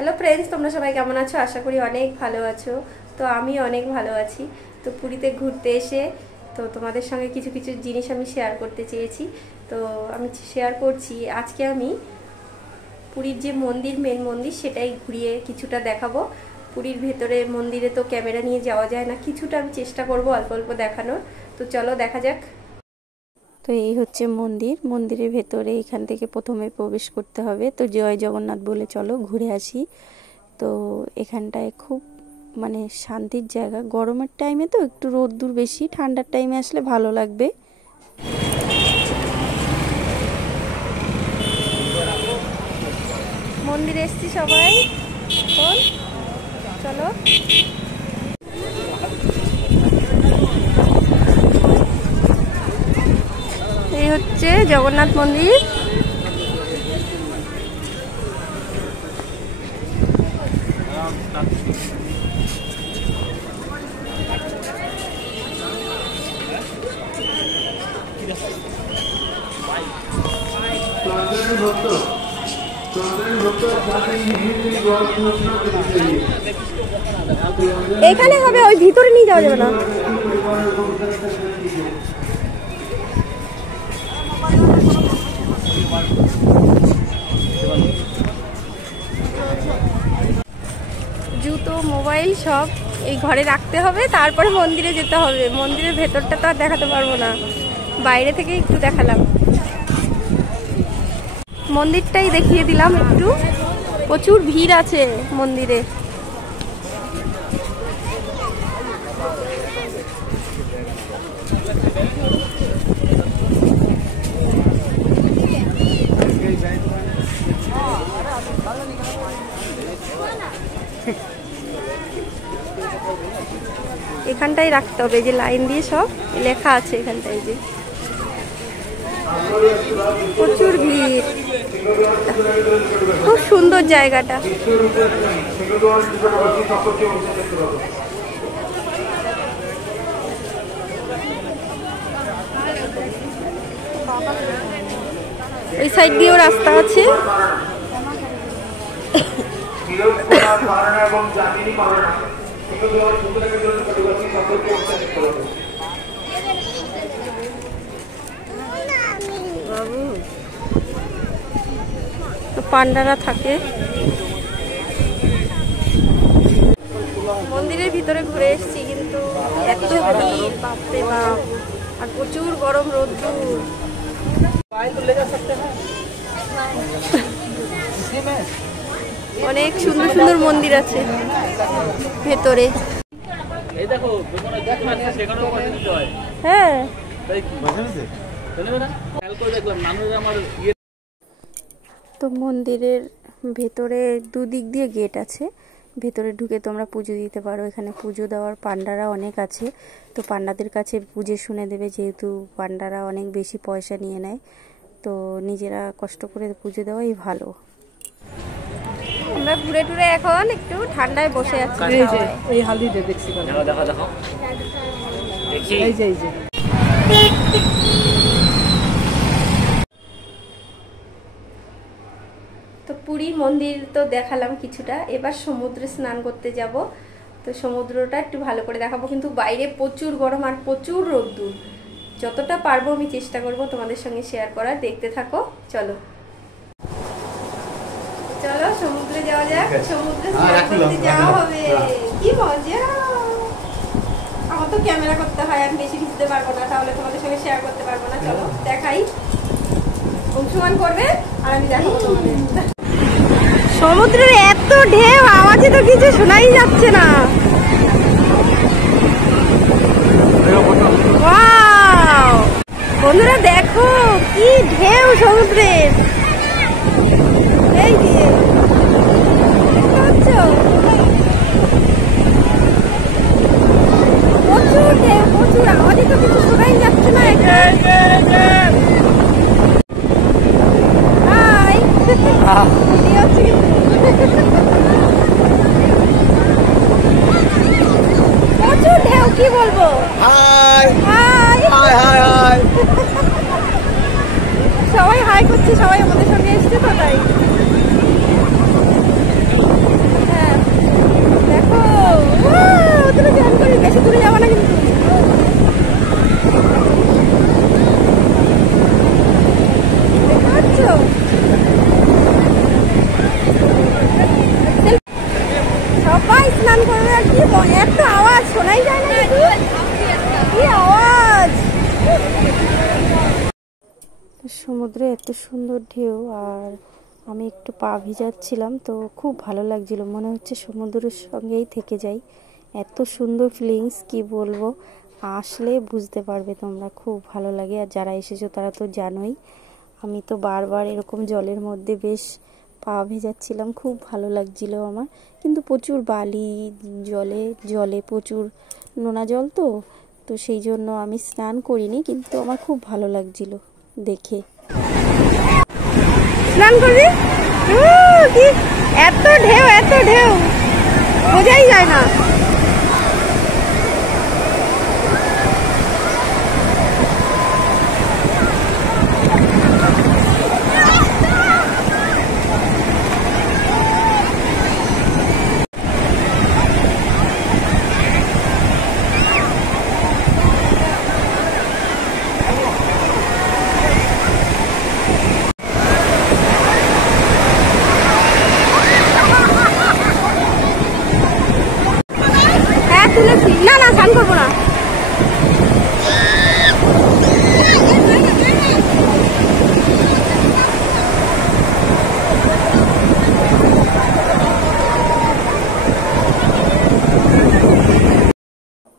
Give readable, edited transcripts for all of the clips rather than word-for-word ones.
Hello friends, তোমরা সবাই কেমন আছো? আশা করি অনেক ভালো আছো। তো আমি অনেক ভালো আছি। তো পুরীতে ঘুরতে এসে তো তোমাদের সঙ্গে কিছু কিছু জিনিস আমি শেয়ার করতে চেয়েছি। তো আমি শেয়ার করছি, আজকে আমি পুরীর যে মন্দির, মেন মন্দির, সেটাই ঘুরিয়ে কিছুটা দেখাবো। পুরীর ভেতরে মন্দিরে তো ক্যামেরা নিয়ে যাওয়া যায় না, কিছুটা আমি চেষ্টা করব অল্প অল্প দেখানোর। তো চলো দেখা যাক। তো এই হচ্ছে মন্দির, মন্দিরের ভেতরে এখান থেকে প্রথমে প্রবেশ করতে হবে। তো জয় জগন্নাথ বলে চলো ঘুরে আসি। তো এখানটায় খুব মানে শান্তির জায়গা। গরমের টাইমে তো একটু রোদ্দুর বেশি, ঠান্ডার টাইমে আসলে ভালো লাগবে। মন্দিরে এসছি সবাই, চলো। এই হচ্ছে জগন্নাথ মন্দির। এখানে হবে, ওই ভিতরে নিয়ে যাওয়া যাবে না। জুতো, মোবাইল সব এই ঘরে রাখতে হবে, তারপরে মন্দিরে যেতে হবে। মন্দিরের ভেতরটা তো আর দেখাতে পারবো না, বাইরে থেকে একটু দেখালাম। মন্দিরটাই দেখিয়ে দিলাম একটু। প্রচুর ভিড় আছে মন্দিরে। এখানটাই রাখতে হবে, যে লাইন দিয়ে সব লেখা আছে এখানটায়। যে প্রচুর ভিড়, খুব সুন্দর জায়গাটা। ওই সাইড দিয়েও রাস্তা আছে। তো পান্ডারা থাকে। মন্দিরের ভিতরে ঘুরে এসেছি, কিন্তু এত ভিড়, বাপরে বাপ, আর প্রচুর গরম, রোদ্দুর। অনেক সুন্দর সুন্দর মন্দির আছে ভেতরে। হ্যাঁ, তো মন্দিরের ভেতরে দুদিক দিয়ে গেট আছে। ভেতরে ঢুকে তোমরা পুজো দিতে পারো। এখানে পুজো দেওয়ার পান্ডারা অনেক আছে। তো পান্ডাদের কাছে বুঝে শুনে দেবে, যেহেতু পান্ডারা অনেক বেশি পয়সা নিয়ে নেয়। তো নিজেরা কষ্ট করে পুজো দেওয়াই ভালো। আমরা ঘুরে টুরে এখন একটু ঠান্ডায় বসে আছি। এই হালদিতে দেখছি, এই যে তো পুরী মন্দির তো দেখালাম কিছুটা, এবার সমুদ্রে স্নান করতে যাব। তো সমুদ্রটা একটু ভালো করে দেখাবো, কিন্তু বাইরে প্রচুর গরম আর প্রচুর রোদ্দুর। যতটা পারবো আমি চেষ্টা করব তোমাদের সঙ্গে শেয়ার করার। দেখতে থাকো, চলো চলো সমুদ্রে যাওয়া যাক। সমুদ্রে স্নান করতে যাওয়া হবে, কি মজা। আমার তো ক্যামেরা করতে হয়, আমি বেশি ভিজতে পারবো না, তাহলে তোমাদের সঙ্গে শেয়ার করতে পারবো না। চলো দেখাই, অংশগ্রহণ করবে আর আমি দেখাবো তোমাদের। সমুদ্রের এত ঢেউ, আওয়াজে তো কিছু শোনাই যাচ্ছে না। ওয়াও বন্ধুরা, দেখো কি ঢেউ সমুদ্রের। এই যে প্রচুর ঢেউ, প্রচুর আওয়াজে তো কিছু শোনাই যাচ্ছে না। প্রচুর ঢেউ, কি বলবো। হাই হাই হাই হাই, সবাই হাই করছে, সবাই এত আওয়াজ শোনাই যায় না, কি আওয়াজ! সমুদ্রে এত সুন্দর ঢেউ, আর আমি একটু পা ভিজাচ্ছিলাম, তো খুব ভালো লাগছিল, মনে হচ্ছে সমুদ্রের সঙ্গেই থেকে যাই। এত সুন্দর ফিলিংস, কি বলবো, আসলে বুঝতে পারবে তোমরা, খুব ভালো লাগে। আর যারা এসেছো তারা তো জানোই, আমি তো বারবার এরকম জলের মধ্যে বেশ পা ভেজাচ্ছিলাম, খুব ভালো লাগছিল আমার। কিন্তু প্রচুর বালি, জলে প্রচুর নোনা জল, তো সেই জন্য আমি স্নান করিনি, কিন্তু আমার খুব ভালো লাগছিল দেখে। স্নান করবি? এত ঢেউ, এত ঢেউ, বোঝাই যায় না। না না, স্নান করবো না।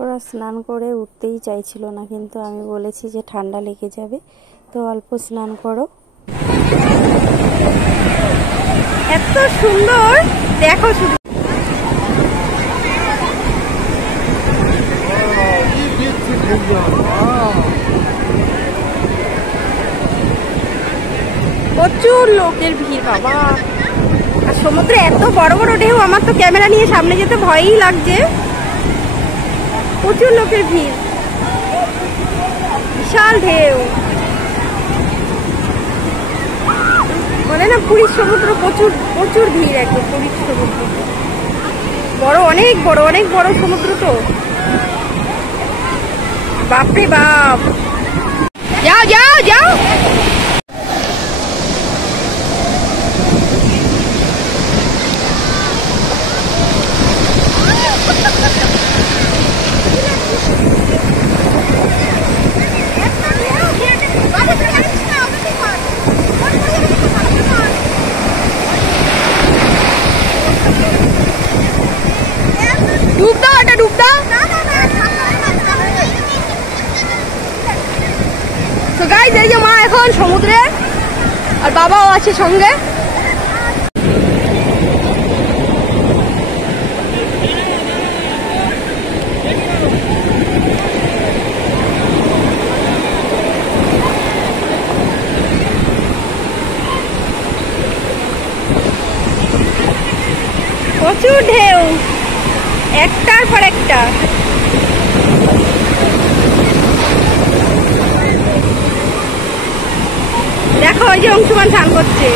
ওরা স্নান করে উঠতেই চাইছিল না, কিন্তু আমি বলেছি যে ঠান্ডা লেগে যাবে, তো অল্প স্নান করো। এত সুন্দর, দেখো শুধু। প্রচুর লোকের ভিড় বাবা, আর সমুদ্রে এত বড় বড় ঢেউ, আমার তো ক্যামেরা নিয়ে সামনে যেতে ভয়ই লাগছে। প্রচুর লোকের ভিড়, বিশাল ঢেউ, বলে না পুরীর সমুদ্র প্রচুর প্রচুর ভিড়, একদম পুরীর সমুদ্র বড়, অনেক বড়, অনেক বড় সমুদ্র তো, বাপরে বাপ। যাও যাও যাও। ডুব দাও, এটা ডুব দাও। তো গাইস, এই যে মা এখন সমুদ্রে, আর বাবাও আছে সঙ্গে। প্রচুর ঢেউ, একটার পর একটা। দেখো ওই যে অংশুমান স্নান করছে।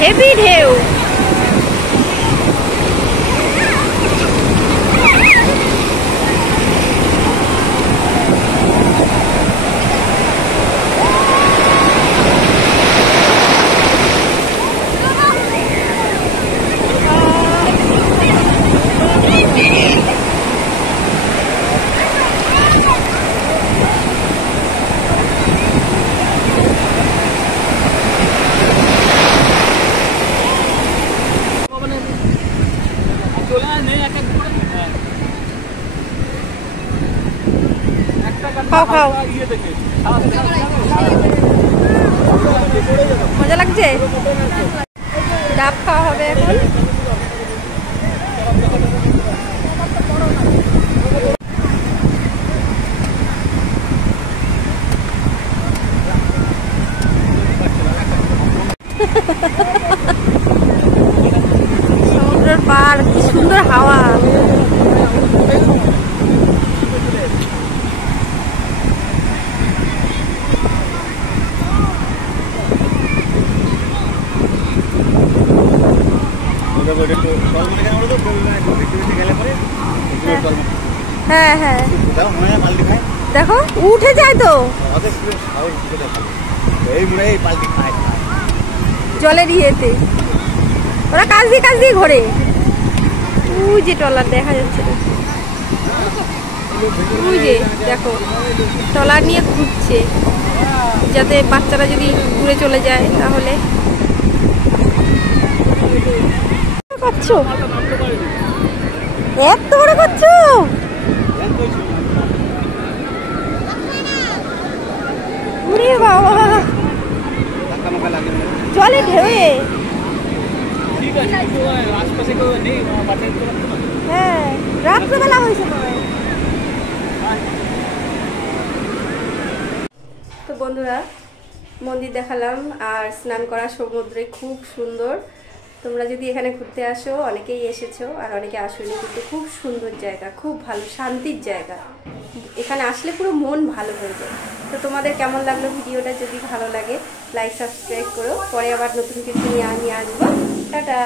হেভি ঢেউ, খাও খাও, মজা লাগছে। ডাব খাওয়া হবে এখন। ব্যাপার, কি সুন্দর হাওয়া। হ্যাঁ হ্যাঁ দেখো উঠে যায় তো জলের ইয়েতে, ওরা কাজ দিয়ে ঘোরে। ওই যে ট্রলার দেখা যাচ্ছে, ওই যে দেখো ট্রলার নিয়ে ঘুরছে, যাতে বাচ্চারা যদি ঘুরে চলে যায় তাহলে। করছো এত বড় করছো, ওরে বাবা জলে ঢেউয়ে। হ্যাঁ রাত্রেবেলা হয়েছে। তো বন্ধুরা মন্দির দেখালাম আর স্নান করা সমুদ্রে খুব সুন্দর। তোমরা যদি এখানে ঘুরতে আসো, অনেকেই এসেছো আর অনেকে আসোনি, কিন্তু খুব সুন্দর জায়গা, খুব ভালো শান্তির জায়গা। এখানে আসলে পুরো মন ভালো হয়ে যায়। তো তোমাদের কেমন লাগলো ভিডিওটা? যদি ভালো লাগে লাইক সাবস্ক্রাইব করো, পরে আবার নতুন কিছু নিয়ে আসবো। টাটা।